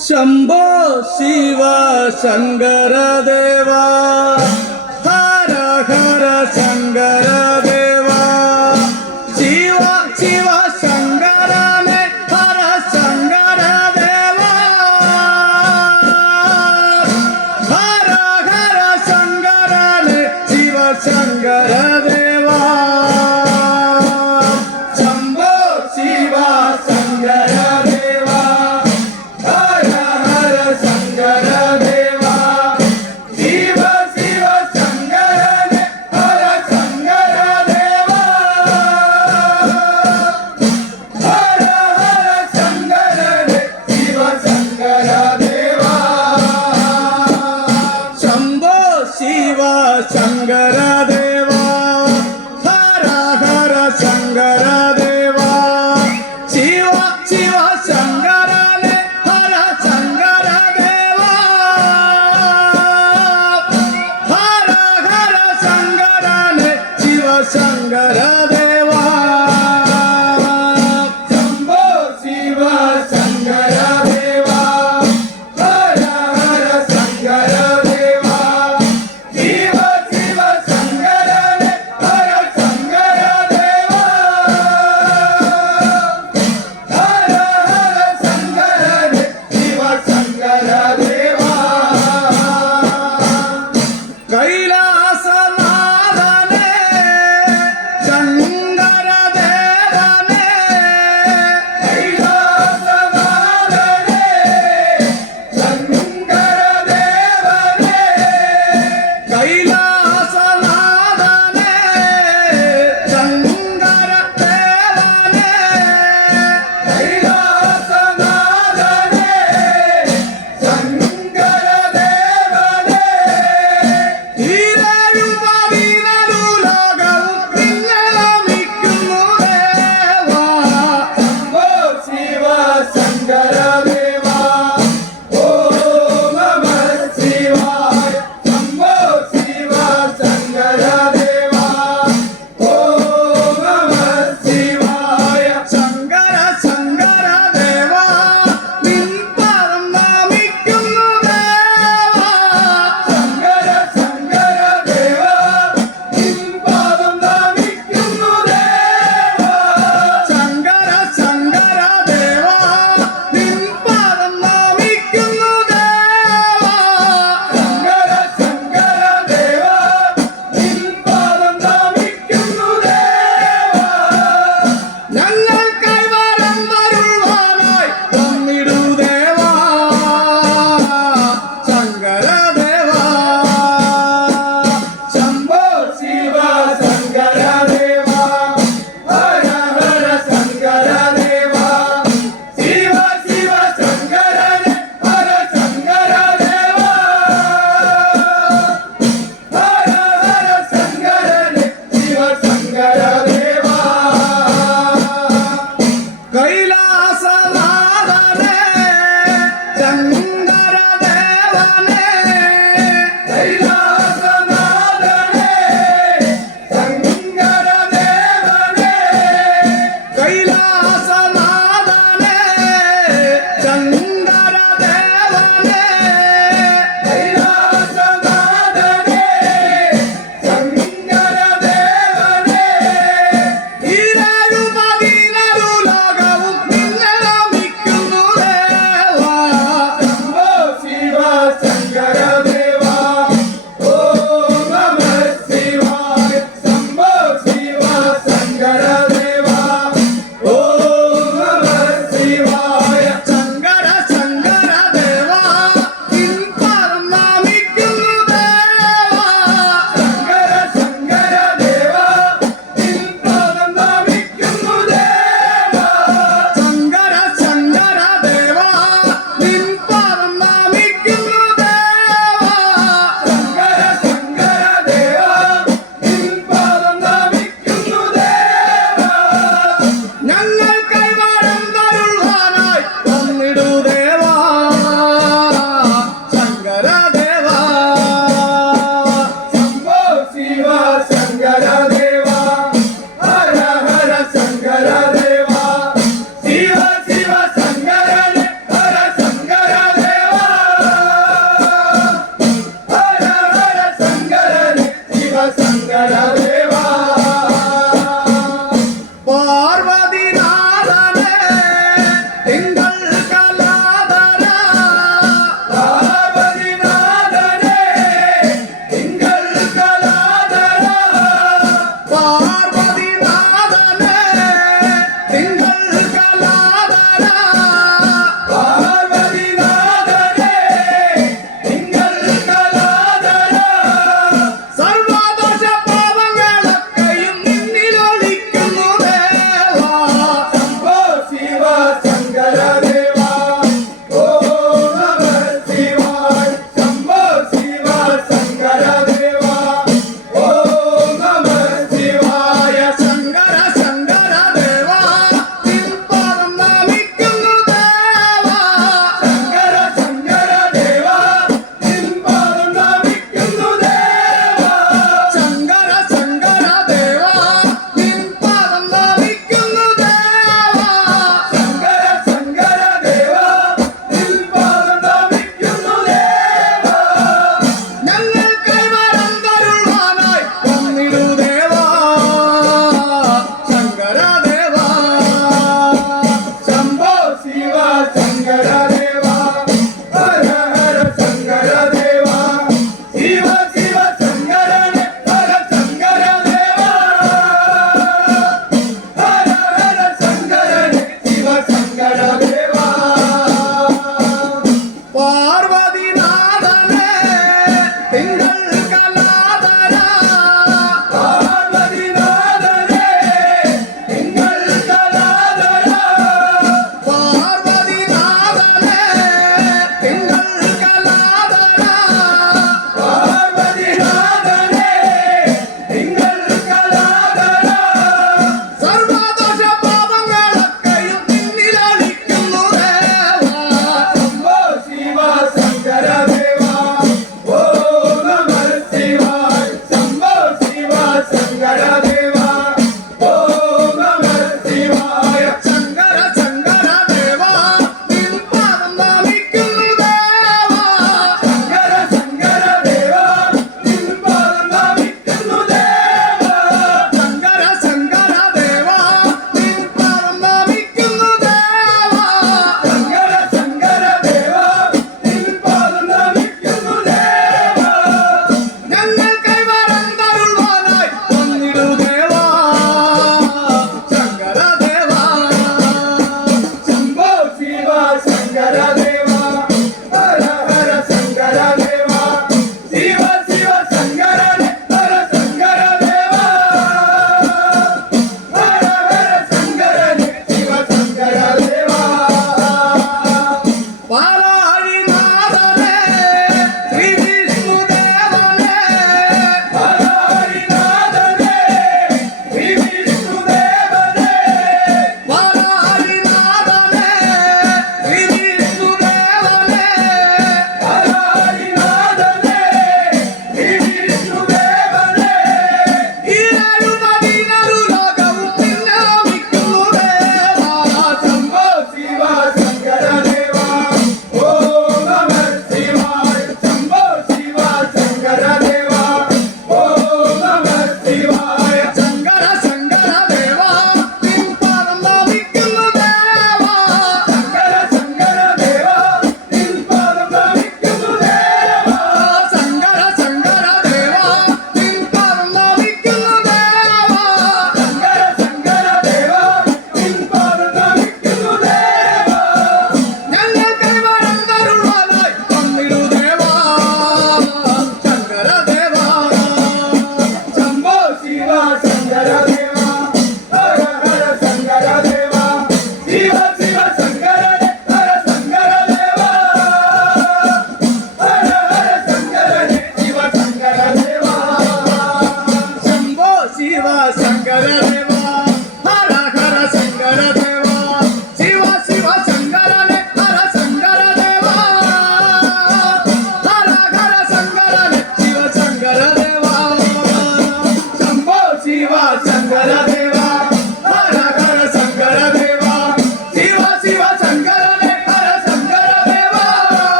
Shambho Shiv Shankar Jai